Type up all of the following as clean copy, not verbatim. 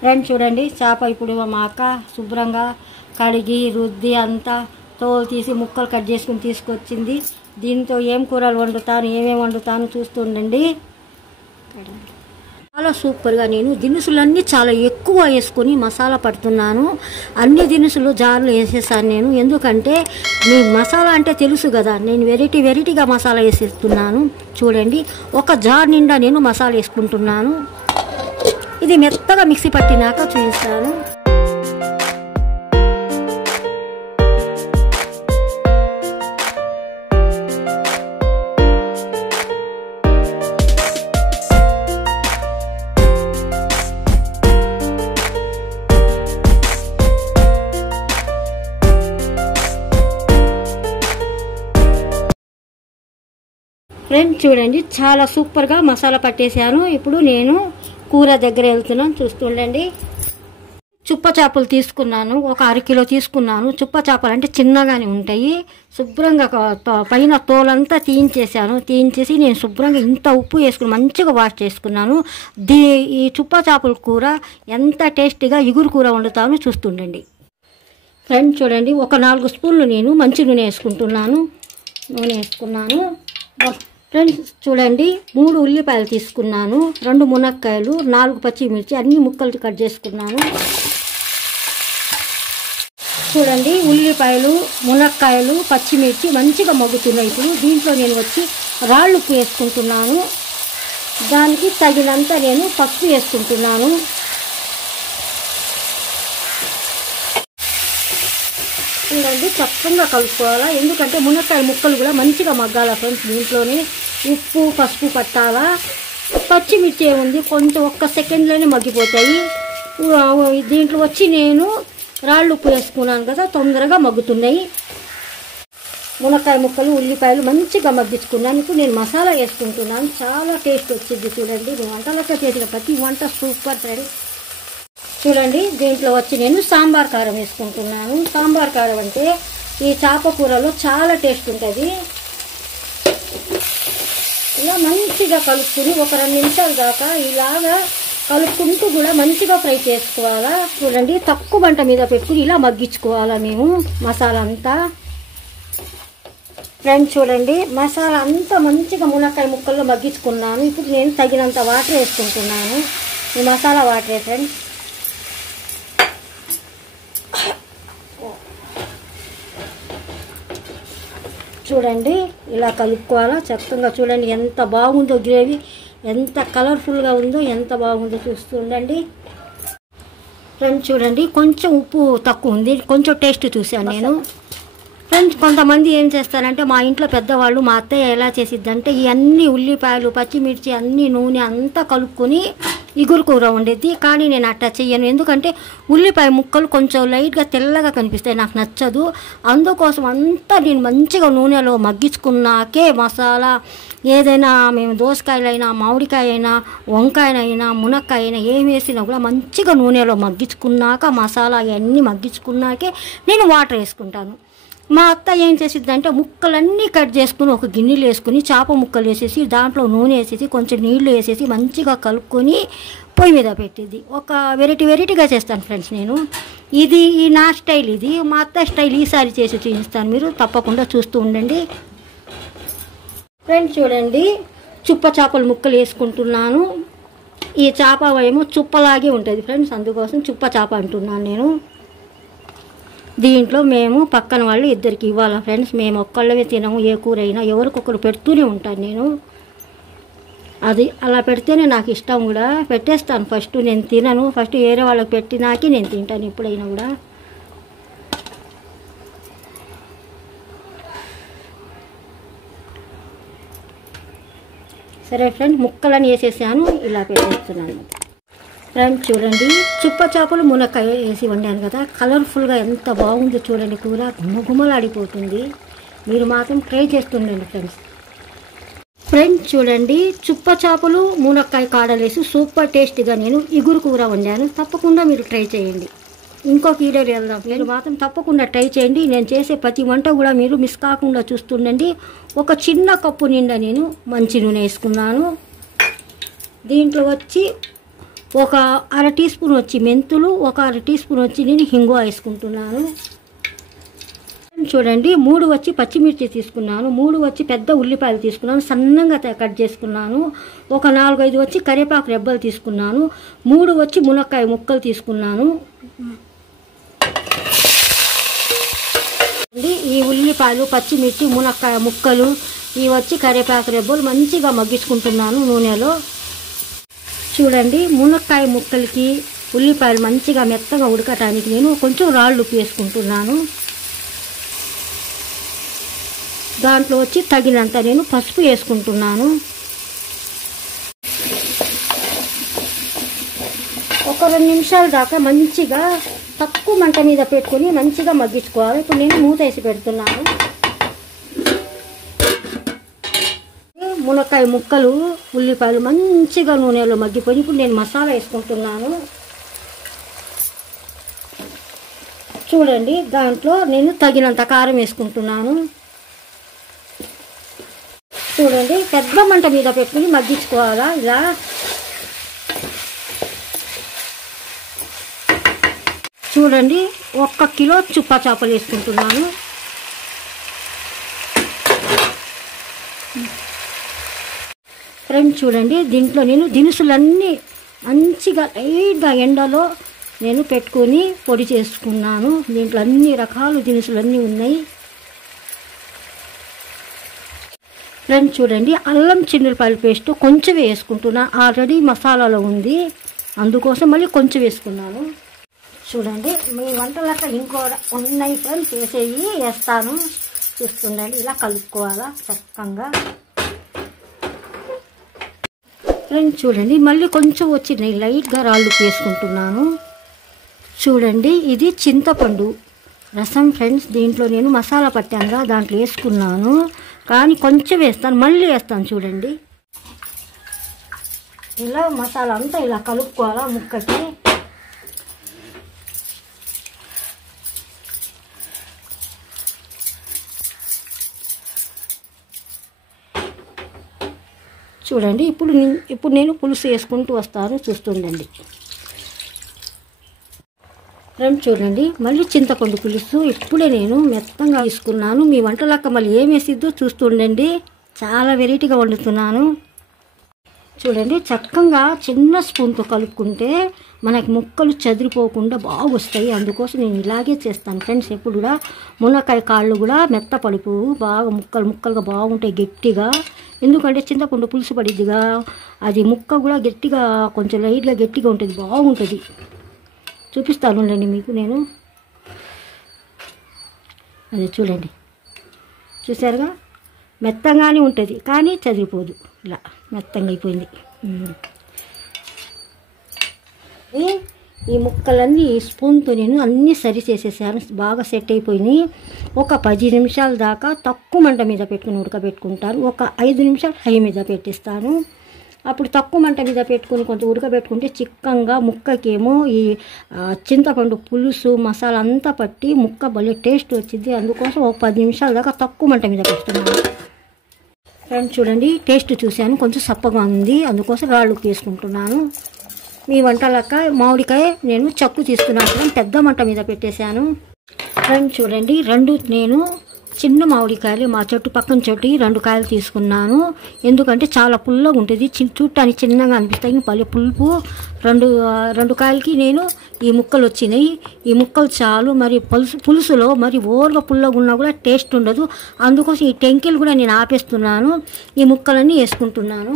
Friends చూడండి, చేప ఇప్పుడు మా అక్క శుభ్రంగా కడిగి రుద్ది అంతా తోలు తీసి ముక్కలు కట్ చేసుకుని తీసుకొచ్చింది. దీంతో ఏం కూరలు వండుతాను, ఏమేమి వండుతాను చూస్తుండండి. చాలా సూపర్గా నేను దినుసులన్నీ చాలా ఎక్కువ వేసుకొని మసాలా పడుతున్నాను. అన్ని దినుసులు జార్లు వేసేసాను నేను. ఎందుకంటే మీ మసాలా అంటే తెలుసు కదా, నేను వెరైటీగా మసాలా వేసేస్తున్నాను. చూడండి, ఒక జార్ నిండా నేను మసాలా వేసుకుంటున్నాను. ఇది మెత్తగా మిక్సీ పట్టినాక చూపిస్తాను. ఫ్రెండ్స్ చూడండి, చాలా సూపర్గా మసాలా పట్టేశాను. ఇప్పుడు నేను కూర దగ్గర వెళ్తున్నాను, చూస్తుండండి. చుప్ప చేపలు తీసుకున్నాను, ఒక 1/2 కిలో తీసుకున్నాను. చుప్ప చేపలు అంటే చిన్నగానే ఉంటాయి. శుభ్రంగా పైన తోలంతా తీయించేసి నేను శుభ్రంగా ఇంత ఉప్పు వేసుకుని మంచిగా వాష్ చేసుకున్నాను. ఈ చుప్ప చేపల కూర ఎంత టేస్టీగా ఇగురు కూర వండుతాను చూస్తుండండి. ఫ్రెండ్స్ చూడండి, ఒక 4 స్పూన్లు నేను మంచి నూనె వేసుకున్నాను. ఫ్రెండ్స్ చూడండి, 3 ఉల్లిపాయలు తీసుకున్నాను, 2 మునక్కాయలు, 4 పచ్చిమిర్చి అన్ని ముక్కలు కట్ చేసుకున్నాను. చూడండి, ఉల్లిపాయలు, మునక్కాయలు, పచ్చిమిర్చి మంచిగా మగ్గుతున్నాయి. ఇప్పుడు దీంట్లో నేను వచ్చి రాళ్ళు ఉప్పు వేసుకుంటున్నాను. దానికి తగినంత నేను పసుపు వేసుకుంటున్నాను. చూడండి, చక్కగా కలుపుకోవాలా, ఎందుకంటే మునక్కాయ ముక్కలు కూడా మంచిగా మగ్గాల. ఫ్రెండ్స్ దీంట్లోనే ఉప్పు పసుపు పట్టాలా. పచ్చిమిర్చి ఏముంది, కొంచెం 1 సెకండ్లోనే మగ్గిపోతాయి. దీంట్లో వచ్చి నేను రాళ్ళు ఉప్పు వేసుకున్నాను కదా, తొందరగా మగ్గుతున్నాయి. మునక్కాయ ముక్కలు, ఉల్లిపాయలు మంచిగా మగ్గించుకున్నాను. ఇప్పుడు నేను మసాలా వేసుకుంటున్నాను. చాలా టేస్ట్ వచ్చింది. చూడండి, వంటలతో చేసిన ప్రతి వంట సూపర్ ఫ్రెండ్స్. చూడండి, దీంట్లో వచ్చి నేను సాంబార్ కారం వేసుకుంటున్నాను. సాంబార్ కారం అంటే ఈ చేప కూరలో చాలా టేస్ట్ ఉంటుంది. ఇలా మంచిగా కలుపుకుని ఒక 2 నిమిషాల దాకా ఇలాగా కలుపుకుంటూ కూడా మంచిగా ఫ్రై చేసుకోవాలా. చూడండి, తక్కువ మంట మీద పెట్టుకుని ఇలా మగ్గించుకోవాలా మేము మసాలా అంతా. ఫ్రెండ్స్ చూడండి, మసాలా అంతా మంచిగా మునక్కాయ ముక్కల్లో మగ్గించుకున్నాను. ఇప్పుడు నేను తగినంత వాటర్ వేసుకుంటున్నాను. ఈ మసాలా వాటరే ఫ్రెండ్స్. చూడండి, ఇలా కలుపుకోవాలా చక్కగా. చూడండి ఎంత బాగుందో గ్రేవీ, ఎంత కలర్ఫుల్గా ఉందో, ఎంత బాగుందో చూస్తుండండి. ఫ్రెండ్స్ చూడండి, కొంచెం ఉప్పు తక్కువ ఉంది, కొంచెం టేస్ట్ చూశాను నేను. ఫ్రెండ్స్ కొంతమంది ఏం చేస్తారంటే, మా ఇంట్లో పెద్దవాళ్ళు, మా అత్తయ్య ఎలా చేసిద్దంటే ఈ అన్ని ఉల్లిపాయలు, పచ్చిమిర్చి, అన్ని నూనె అంతా కలుపుకొని ఇగురు కూర వండేది. కానీ నేను అట్లా చెయ్యను, ఎందుకంటే ఉల్లిపాయ ముక్కలు కొంచెం లైట్గా తెల్లగా కనిపిస్తాయి, నాకు నచ్చదు. అందుకోసం అంతా నేను మంచిగా నూనెలో మగ్గించుకున్నాకే మసాలా ఏదైనా, మేము దోసకాయలైనా, మామిడికాయ అయినా, వంకాయనైనా, మునక్కాయ అయినా ఏం వేసినా కూడా మంచిగా నూనెలో మగ్గించుకున్నాక, మసాలా అవన్నీ మగ్గించుకున్నాకే నేను వాటర్ వేసుకుంటాను. మా అత్త ఏం చేసిద్దంటే ముక్కలన్నీ కట్ చేసుకుని ఒక గిన్నెలు వేసుకుని చేప ముక్కలు వేసేసి దాంట్లో నూనె వేసేసి కొంచెం నీళ్లు వేసేసి మంచిగా కలుపుకొని పొయ్యి మీద పెట్టింది. ఒక వెరైటీగా చేస్తాను ఫ్రెండ్స్ నేను. ఇది నా స్టైల్, ఇది మా అత్త స్టైల్. ఈసారి చేసి చూపిస్తాను, మీరు తప్పకుండా చూస్తూ ఉండండి. ఫ్రెండ్స్ చూడండి, చుప్ప చేపల ముక్కలు వేసుకుంటున్నాను. ఈ చేప ఏమో చుప్పలాగే ఉంటుంది ఫ్రెండ్స్, అందుకోసం చుప్ప చేప అంటున్నాను నేను. దీంట్లో మేము పక్కన వాళ్ళు 2కి ఇవ్వాలి ఫ్రెండ్స్. మేము ఒక్కళ్ళమే తినము, ఏ కూర అయినా ఎవరికొకరు పెడుతూనే ఉంటాను నేను. అది అలా పెడితేనే నాకు ఇష్టం కూడా. పెట్టేస్తాను ఫస్ట్, నేను తినను. ఫస్ట్ వేరే వాళ్ళకి పెట్టినాకే నేను తింటాను ఎప్పుడైనా కూడా. సరే ఫ్రెండ్స్, ముక్కలని వేసేసాను, ఇలా పెట్టేస్తున్నాను. ఫ్రెండ్స్ చూడండి, చుప్ప చేపలు మునక్కాయ వేసి వండాను కదా, కలర్ఫుల్గా ఎంత బాగుందో చూడండి. కూర గుమగుమలాడిపోతుంది. మీరు మాత్రం ట్రై చేస్తుండండి ఫ్రెండ్స్. ఫ్రెండ్స్ చూడండి, చుప్ప చేపలు మునక్కాయ కాడలేసి సూపర్ టేస్టీగా నేను ఇగురు కూర వండాను. తప్పకుండా మీరు ట్రై చేయండి. ఇంకొక వీడియోలో వెళ్దాం. మీరు మాత్రం తప్పకుండా ట్రై చేయండి. నేను చేసే ప్రతి వంట కూడా మీరు మిస్ కాకుండా చూస్తుండండి. ఒక చిన్న కప్పు నిండా నేను మంచి నూనె వేసుకున్నాను. దీంట్లో వచ్చి ఒక అర టీ స్పూన్ వచ్చి మెంతులు, ఒక అర టీ స్పూన్ వచ్చి నేను హింగువ వేసుకుంటున్నాను. చూడండి 3 వచ్చి పచ్చిమిర్చి తీసుకున్నాను, 3 వచ్చి పెద్ద ఉల్లిపాయలు తీసుకున్నాను, సన్నంగా కట్ చేసుకున్నాను. ఒక 4-5 వచ్చి కరివేపాకు రెబ్బలు తీసుకున్నాను, 3 వచ్చి మునక్కాయ ముక్కలు తీసుకున్నాను. ఈ ఉల్లిపాయలు, పచ్చిమిర్చి, మునక్కాయ ముక్కలు, ఇవి వచ్చి కరివేపాకు రెబ్బలు మంచిగా మగ్గించుకుంటున్నాను నూనెలో. చూడండి మునక్కాయ ముక్కలకి ఉల్లిపాయలు మంచిగా మెత్తగా ఉడకటానికి నేను కొంచెం రాళ్ళు ఉప్పు వేసుకుంటున్నాను. దాంట్లో వచ్చి తగినంత నేను పసుపు వేసుకుంటున్నాను. ఒక 2 నిమిషాల దాకా మంచిగా తక్కువ మంట మీద పెట్టుకొని మంచిగా మగ్గించుకోవాలి. ఇప్పుడు నేను మూత వేసి పెడుతున్నాను. మునక్కాయ ముక్కలు, ఉల్లిపాయలు మంచిగా నూనెలో మగ్గిపోయి ఇప్పుడు నేను మసాలా వేసుకుంటున్నాను. చూడండి దాంట్లో నేను తగినంత కారం వేసుకుంటున్నాను. చూడండి పెద్ద మంట మీద పెట్టుకుని మగ్గించుకోవాలా. ఇలా చూడండి 1 కిలో చుప్పా చేపలు వేసుకుంటున్నాను. ఫ్రెండ్స్ చూడండి దీంట్లో నేను దినుసులన్నీ మంచిగా లైట్గా ఎండలో నేను పెట్టుకొని పొడి చేసుకున్నాను. దీంట్లో అన్ని రకాల దినుసులన్నీ ఉన్నాయి. ఫ్రెండ్స్ చూడండి అల్లం చిన్నులపాయల పేస్ట్ కొంచెం వేసుకుంటున్నా, ఆల్రెడీ మసాలాలో ఉంది, అందుకోసం మళ్ళీ కొంచెం వేసుకున్నాను. చూడండి మీ వంటలక్క ఇంకో ఉన్నాయి ఫ్రెండ్స్, వేస్తాను చూస్తుండండి. ఇలా కలుపుకోవాలా చక్కగా. ఫ్రెండ్స్ చూడండి మళ్ళీ కొంచెం వచ్చి నేను లైట్గా రాళ్ళు వేసుకుంటున్నాను. చూడండి ఇది చింతపండు రసం ఫ్రెండ్స్. దీంట్లో నేను మసాలా పట్టానుగా దాంట్లో వేసుకున్నాను, కానీ కొంచెం వేస్తాను, మళ్ళీ వేస్తాను. చూడండి ఇలా మసాలా అంతా ఇలా కలుపుకోవాలా ముక్కకి. చూడండి ఇప్పుడు నేను పులుసు వేసుకుంటూ వస్తాను, చూస్తుండండి. ఫ్రెండ్స్ చూడండి మళ్ళీ చింతపండు పులుసు ఇప్పుడే నేను మెత్తంగా తీసుకున్నాను. మీ వంటలక్క మళ్ళీ ఏం వేసిద్దో చూస్తుండండి, చాలా వెరైటీగా వండుతున్నాను. చూడండి చక్కగా చిన్న స్పూన్తో కలుపుకుంటే మనకి ముక్కలు చెదిరిపోకుండా బాగా వస్తాయి, అందుకోసం నేను ఇలాగే చేస్తాను ఫ్రెండ్స్. ఎప్పుడు కూడా మునక్కాయ కాళ్ళు కూడా మెత్తపడుపు బాగా ముక్కలుగా బాగుంటాయి గట్టిగా, ఎందుకంటే చింతపండు పులుసు పడిద్దిగా, అది ముక్క కూడా గట్టిగా కొంచెం లైట్గా గట్టిగా ఉంటుంది, బాగుంటుంది. చూపిస్తాను ఉండండి మీకు నేను. అది చూడండి చూసారుగా మెత్తంగానే ఉంటుంది కానీ చదివిపోదు, ఇలా మెత్తంగా అయిపోయింది. ఈ ముక్కలన్నీ ఈ స్పూన్తో నేను అన్నీ సరి చేసేసాను, బాగా సెట్ అయిపోయినాయి. ఒక 10 నిమిషాల దాకా తక్కువ మంట మీద పెట్టుకుని ఉడకబెట్టుకుంటాను, ఒక 5 నిమిషాలు హై మీద పెట్టిస్తాను. అప్పుడు తక్కువ మంట మీద పెట్టుకుని కొంచెం ఉడకబెట్టుకుంటే చిక్కంగా ముక్కకేమో ఈ చింతపండు పులుసు మసాలా అంతా పట్టి ముక్క భలే టేస్ట్ వచ్చింది, అందుకోసం ఒక 10 నిమిషాల దాకా తక్కువ మంట మీద పెట్టుకున్నాను. ఫ్రెండ్స్ చూడండి టేస్ట్ చూశాను, కొంచెం సప్పగా ఉంది, అందుకోసం రాళ్ళు వేసుకుంటున్నాను. మీ వంటలక్క మామిడికాయ నేను చక్కు తీసుకున్నాను, పెద్ద మంట మీద పెట్టేశాను. ఫ్రెండ్స్ చూడండి నేను చిన్న మామిడికాయలు మా చెట్టు పక్కన చెట్టు 2 కాయలు తీసుకున్నాను, ఎందుకంటే చాలా పుల్లగా ఉంటుంది, చూడటానికి చిన్నగా అనిపిస్తాయి, పల్లె పులుపు. 2 కాయలకి నేను ఈ ముక్కలు వచ్చినాయి. ఈ ముక్కలు చాలు, మరి పులుసులో మరి ఓవర్గా పుల్లగా ఉన్నా కూడా టేస్ట్ ఉండదు, అందుకోసం ఈ టెంకిలు కూడా నేను ఆపేస్తున్నాను, ఈ ముక్కలన్నీ వేసుకుంటున్నాను.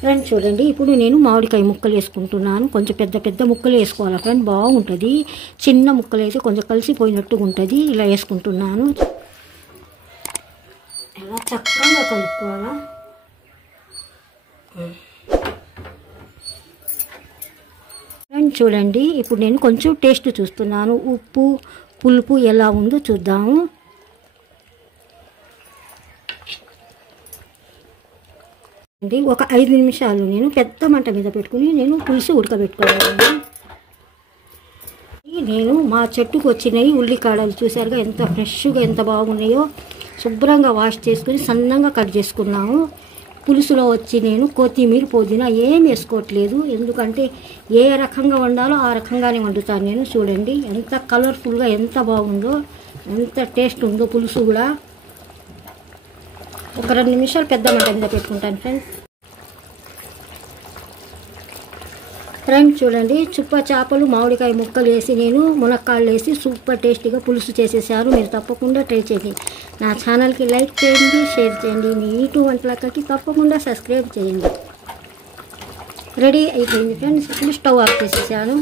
ఫ్రెండ్స్ చూడండి ఇప్పుడు నేను మామిడికాయ ముక్కలు వేసుకుంటున్నాను, కొంచెం పెద్ద ముక్కలు వేసుకోవాలి ఫ్రెండ్, బాగుంటుంది. చిన్న ముక్కలు అయితే కొంచెం కలిసిపోయినట్టుగా ఉంటుంది, ఇలా వేసుకుంటున్నాను. ఇలా చక్కగా కలుపుకోవాలా. ఫ్రెండ్స్ చూడండి ఇప్పుడు నేను కొంచెం టేస్ట్ చూస్తున్నాను, ఉప్పు పులుపు ఎలా ఉందో చూద్దాము. ఒక 5 నిమిషాలు నేను పెద్ద మంట మీద పెట్టుకుని నేను పులుసు ఉడకబెట్టుకోవాలి. నేను మా చెట్టుకు వచ్చినాయి ఉల్లికాడలు చూసారుగా ఎంత ఫ్రెష్గా ఎంత బాగున్నాయో, శుభ్రంగా వాష్ చేసుకుని సన్నంగా కట్ చేసుకున్నాము. పులుసులో వచ్చి నేను కొత్తిమీర పుదీనా ఏం వేసుకోవట్లేదు, ఎందుకంటే ఏ రకంగా వండాలో ఆ రకంగానే వండుతాను నేను. చూడండి ఎంత కలర్ఫుల్గా ఎంత బాగుందో, ఎంత టేస్ట్ ఉందో పులుసు కూడా. ఒక 2 నిమిషాలు పెద్ద మంట మీద పెట్టుకుంటాను ఫ్రెండ్స్. చూడండి చుప్ప చేపలు మామిడికాయ ముక్కలు వేసి నేను మునక్కాళ్ళు వేసి సూపర్ టేస్టీగా పులుసు చేసేసాను. మీరు తప్పకుండా ట్రై చేయండి. నా ఛానల్కి లైక్ చేయండి, షేర్ చేయండి. మీ యూట్యూబ్ వంటలకి తప్పకుండా సబ్స్క్రైబ్ చేయండి. రెడీ అయిపోయింది ఫ్రెండ్స్. ఇప్పుడు స్టవ్ ఆఫ్ చేసేసాను.